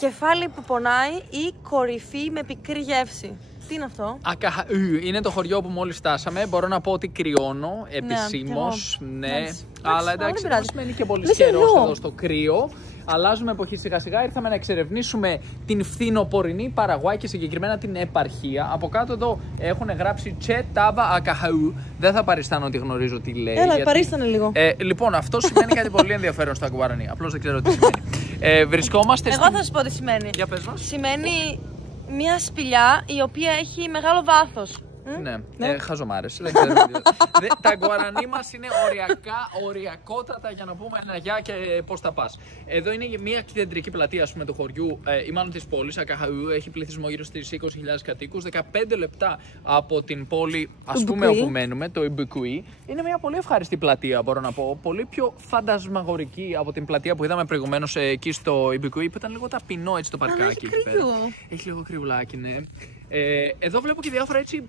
Κεφάλι που πονάει ή κορυφή με πικρή γεύση. Τι είναι αυτό? Ακαχαού είναι το χωριό που μόλις φτάσαμε. Μπορώ να πω ότι κρυώνω επισήμως. Ναι, αλλά εντάξει, δεν σημαίνει και πολύ καιρό εδώ στο κρύο. Αλλάζουμε εποχή σιγά σιγά. Ήρθαμε να εξερευνήσουμε την φθινοπορεινή Παραγουάη και συγκεκριμένα την επαρχία. Από κάτω εδώ έχουν γράψει Τσε Τάμπα Ακαχαού. Δεν θα παριστάνω ότι γνωρίζω τι λέει. Έλα, παρίστανε λίγο. Λοιπόν, αυτό σημαίνει κάτι πολύ ενδιαφέρον στα Γκουαρανί. Απλώς δεν ξέρω τι σημαίνει. Βρισκόμαστε. Εγώ θα σου πω τι σημαίνει. Για πες μας. Σημαίνει μια σπηλιά η οποία έχει μεγάλο βάθος. Ναι, χαζομάρες. Τα Γκουαρανί μας είναι οριακότατα για να πούμε ένα γεια και πώς τα πας. Εδώ είναι μια κεντρική πλατεία ας πούμε, του χωριού ή μάλλον της πόλης Ακαχαού. Έχει πληθυσμό γύρω στις 20.000 κατοίκους. 15 λεπτά από την πόλη ας πούμε όπου μένουμε, το Ιμπουκουί. Είναι μια πολύ ευχάριστη πλατεία μπορώ να πω. Πολύ πιο φαντασμαγορική από την πλατεία που είδαμε προηγουμένως εκεί στο Ιμπουκουί που ήταν λίγο ταπεινό έτσι το παρκάκι. Έχει λίγο κρυουλάκι, ναι. Εδώ βλέπω και διάφορα έτσι.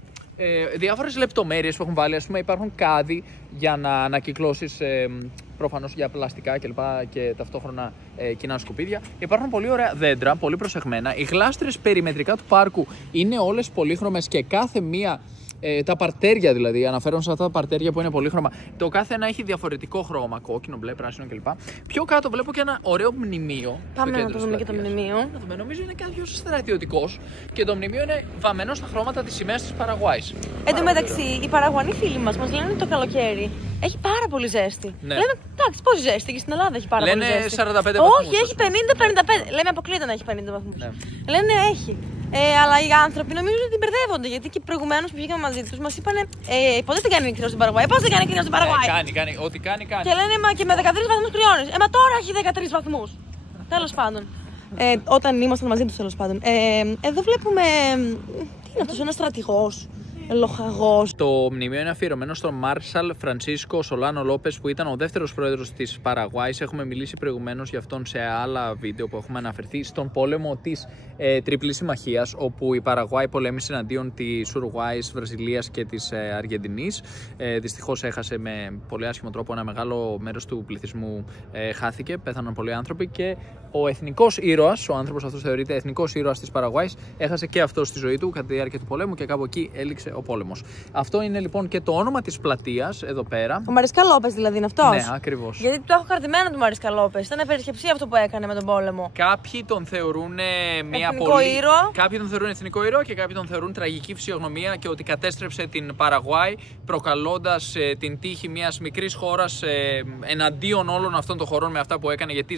Διάφορες λεπτομέρειες που έχουν βάλει, ας πούμε υπάρχουν κάδοι για να ανακυκλώσεις προφανώς για πλαστικά κλπ. Και ταυτόχρονα κοινά σκουπίδια. Υπάρχουν πολύ ωραία δέντρα, πολύ προσεγμένα. Οι γλάστρες περιμετρικά του πάρκου είναι όλες πολύχρωμες και κάθε μία. Τα παρτέρια δηλαδή, αναφέρομαι σε αυτά τα παρτέρια που είναι πολύχρωμα. Το κάθε ένα έχει διαφορετικό χρώμα, κόκκινο, μπλε, πράσινο κλπ. Πιο κάτω βλέπω και ένα ωραίο μνημείο. Πάμε να το δούμε και το μνημείο. Να δούμε, νομίζω είναι κάποιος στρατιωτικός και το μνημείο είναι βαμμένο στα χρώματα της σημαίας της Παραγουάης. Εν τω μεταξύ, οι Παραγουανοί φίλοι μας λένε ότι το καλοκαίρι έχει πάρα πολύ ζέστη. Ναι. Λέμε, εντάξει, πόση ζέστη και στην Ελλάδα έχει πάρα πολύ ζέστη. Λένε 45 βαθμούς. Όχι, έχει 50-55. Λέμε αποκλείται να έχει 50 βαθμούς. Ναι. Λένε έχει. Αλλά οι άνθρωποι νομίζω ότι μπερδεύονται γιατί και προηγουμένως που βγήκαμε μαζί τους μας είπανε ποτέ δεν κάνει κρύο στην Παραγουάη. Πώς δεν κάνει κρύο στην Παραγουάη? Κάνει, ό,τι κάνει. Και λένε μα και με 13 βαθμούς κρυώνεις. Μα τώρα έχει 13 βαθμούς. Τέλος πάντων. Όταν ήμασταν μαζί τους, τέλος πάντων. Εδώ βλέπουμε. Τι είναι αυτός, ένας στρατηγός? Λοχαγός. Το μνημείο είναι αφιερωμένο στον Μάρσαλ Φρανσίσκο Σολάνο Λόπες που ήταν ο δεύτερος πρόεδρος της Παραγουάης. Έχουμε μιλήσει προηγουμένως για αυτόν σε άλλα βίντεο που έχουμε αναφερθεί στον πόλεμο της Τριπλής Συμμαχίας, όπου η Παραγουάη πολέμησε εναντίον της Ουρουγουάης, Βραζιλίας και της Αργεντινής. Δυστυχώς έχασε με πολύ άσχημο τρόπο, ένα μεγάλο μέρος του πληθυσμού χάθηκε, πέθαναν πολλοί άνθρωποι και ο εθνικός ήρωας, ο άνθρωπος αυτός θεωρείται εθνικός ήρωας της Παραγουάης, έχασε και αυτό στη ζωή του κατά τη διάρκεια του πολέμου και κάπου εκεί έληξε ο πόλεμος. Αυτό είναι λοιπόν και το όνομα της πλατείας εδώ πέρα. Ο Μαρίσκα Λόπες δηλαδή είναι αυτός. Ναι, ακριβώς. Γιατί το έχω κρατημένο του Μαρίσκα Λόπες. Ήταν ευεργεψία αυτό που έκανε με τον πόλεμο. Κάποιοι τον θεωρούν μια εθνικό ήρωα. Κάποιοι τον θεωρούν εθνικό ήρωα και κάποιοι τον θεωρούν τραγική φυσιογνωμία και ότι κατέστρεψε την Παραγουάη προκαλώντας την τύχη μιας μικρής χώρας εναντίον όλων αυτών των χωρών με αυτά που έκανε. Γιατί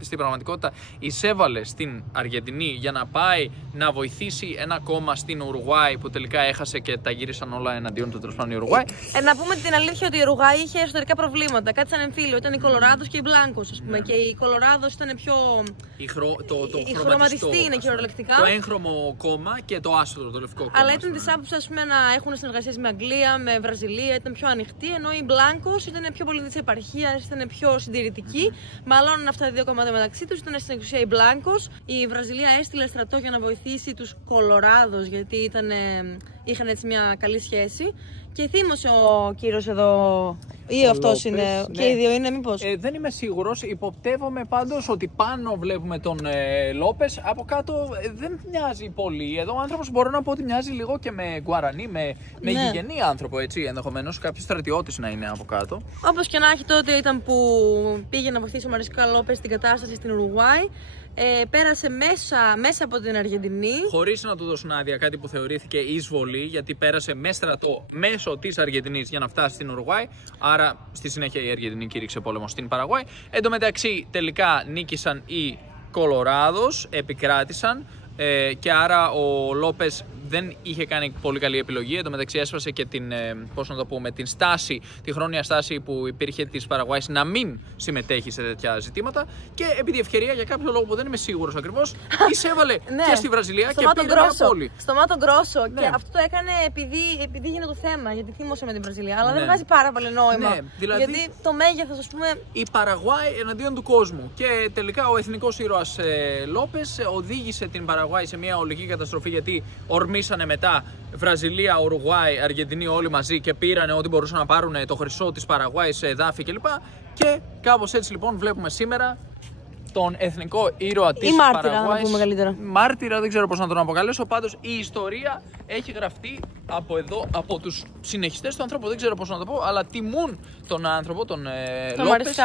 στην πραγματικότητα εισέβαλε στην Αργεντινή για να πάει να βοηθήσει ένα κόμμα στην Ουρουγουάη που τελικά έχασε και τα γύρισαν όλα εναντίον του, τέλος πάντων η Ουρουγουάη. Να πούμε την αλήθεια ότι η Ουρουγουάη είχε εσωτερικά προβλήματα. Κάτι σαν εμφύλιο. Ήταν η Κολοράδος και η Μπλάνκος, ας πούμε. Και η Κολοράδος ήταν πιο. Η χρωματιστή είναι κυριολεκτικά. Το έγχρωμο κόμμα και το άσπρο, το λευκό κόμμα. Αλλά ήταν τη άποψη, ας πούμε, να έχουν συνεργασίες με Αγγλία, με Βραζιλία, ήταν πιο ανοιχτή. Ενώ η Μπλάνκος ήταν πιο πολύ της επαρχίας, ήταν πιο συντηρητική. Μάλλον αυτά τα δύο κόμματα μεταξύ τους. Ήταν στην εξουσία η Μπλάνκος. Η Βραζιλία έστειλε στρατό για να βοηθήσει τους Κολοράδος, γιατί είχαν έτσι μια καλή σχέση. Και θύμωσε ο κύριος εδώ, ή αυτός είναι, ναι. Και οι δύο είναι, μήπως? Δεν είμαι σίγουρος. Υποπτεύομαι πάντως ότι πάνω βλέπουμε τον Λόπες, από κάτω δεν μοιάζει πολύ. Εδώ ο άνθρωπος μπορώ να πω ότι μοιάζει λίγο και με Γκουαρανί, με γηγενή άνθρωπο, έτσι. Ενδεχομένως κάποιος στρατιώτης να είναι από κάτω. Όπως και να έχει, τότε ήταν που πήγε να βοηθήσει ο Μαρίσκα Λόπες στην κατάσταση στην Ουρουγουάη. Πέρασε μέσα από την Αργεντινή. Χωρίς να του δώσουν άδεια, κάτι που θεωρήθηκε εισβολή, γιατί πέρασε με στρατό μέσω της Αργεντινής για να φτάσει στην Ουρουγουάη. Άρα στη συνέχεια η Αργεντινή κήρυξε πόλεμο στην Παραγουάη. Εν τω μεταξύ τελικά νίκησαν οι Κολοράδος, επικράτησαν και άρα ο Λόπες δεν είχε κάνει πολύ καλή επιλογή. Εν τω μεταξύ έσπασε και την, πώς να το πούμε, την στάση, τη χρόνια στάση που υπήρχε της Παραγουάης να μην συμμετέχει σε τέτοια ζητήματα και επί τη ευκαιρία, για κάποιο λόγο που δεν είμαι σίγουρος ακριβώς, εισέβαλε και στη Βραζιλία και πήγε μια πόλη. Στο Μάτο Γκρόσο. Ναι. Και αυτό το έκανε επειδή έγινε το θέμα, γιατί θύμωσε με την Βραζιλία. Αλλά δεν βγάζει πάρα πολύ νόημα. Ναι, δηλαδή, γιατί το μέγεθος, ας πούμε. Η Παραγουάη εναντίον του κόσμου. Και τελικά ο εθνικός ήρωας Λόπες οδήγησε την Παραγουάη σε μια ολική καταστροφή, γιατί ορμήσανε μετά Βραζιλία, Ουρουγουάη, Αργεντινή όλοι μαζί και πήρανε ό,τι μπορούσαν να πάρουν το χρυσό της Παραγουάης σε εδάφη κλπ. Και κάπως έτσι λοιπόν βλέπουμε σήμερα τον εθνικό ήρωα της Παραγουάης. Να πούμε καλύτερα. Μάρτυρα, δεν ξέρω πώς να τον αποκαλέσω. Πάντως η ιστορία έχει γραφτεί από εδώ, από τους συνεχιστές του ανθρώπου. Δεν ξέρω πώς να το πω, αλλά τιμούν τον άνθρωπο, τον Λόπες.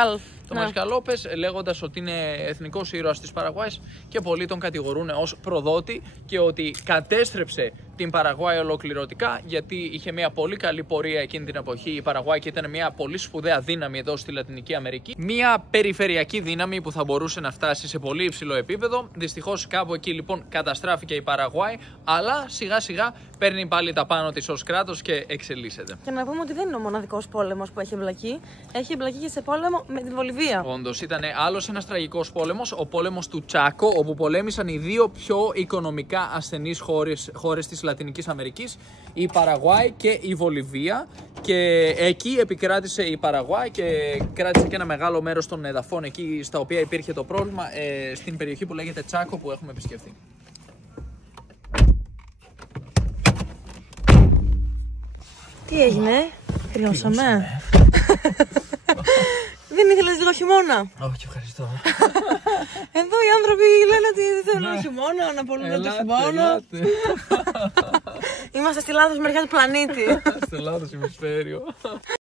Τον Μαρισcal Λόπες, λέγοντας ότι είναι εθνικός ήρωας της Παραγουάης και πολλοί τον κατηγορούν ως προδότη και ότι κατέστρεψε την Παραγουάη ολοκληρωτικά, γιατί είχε μια πολύ καλή πορεία εκείνη την εποχή η Παραγουάη και ήταν μια πολύ σπουδαία δύναμη εδώ στη Λατινική Αμερική. Μια περιφερειακή δύναμη που θα μπορούσε να φτάσει σε πολύ υψηλό επίπεδο. Δυστυχώς κάπου εκεί λοιπόν καταστράφηκε η Παραγουάη, αλλά σιγά σιγά παίρνει πάλι τα πάνω της ως κράτος και εξελίσσεται. Και να πούμε ότι δεν είναι ο μοναδικός πόλεμος που έχει εμπλακεί. Έχει εμπλακεί και σε πόλεμο με την Βολιβία. Όντως, ήταν άλλος ένας τραγικός πόλεμος, ο πόλεμος του Τσάκο, όπου πολέμησαν οι δύο πιο οικονομικά ασθενείς χώρες της Λατινικής Αμερικής, η Παραγουάη και η Βολιβία. Και εκεί επικράτησε η Παραγουάη και κράτησε και ένα μεγάλο μέρος των εδαφών εκεί στα οποία υπήρχε το πρόβλημα, στην περιοχή που λέγεται Τσάκο, που έχουμε επισκεφθεί. Τι έγινε, κρυώσαμε. Δεν ήθελες λίγο χειμώνα? Όχι, ευχαριστώ. Εδώ οι άνθρωποι λένε ότι δεν θέλουν χειμώνα, να πολλούν το χειμώνα. Είμαστε στη λάθος μεριά του πλανήτη. Στο λάθος ημισφαίριο.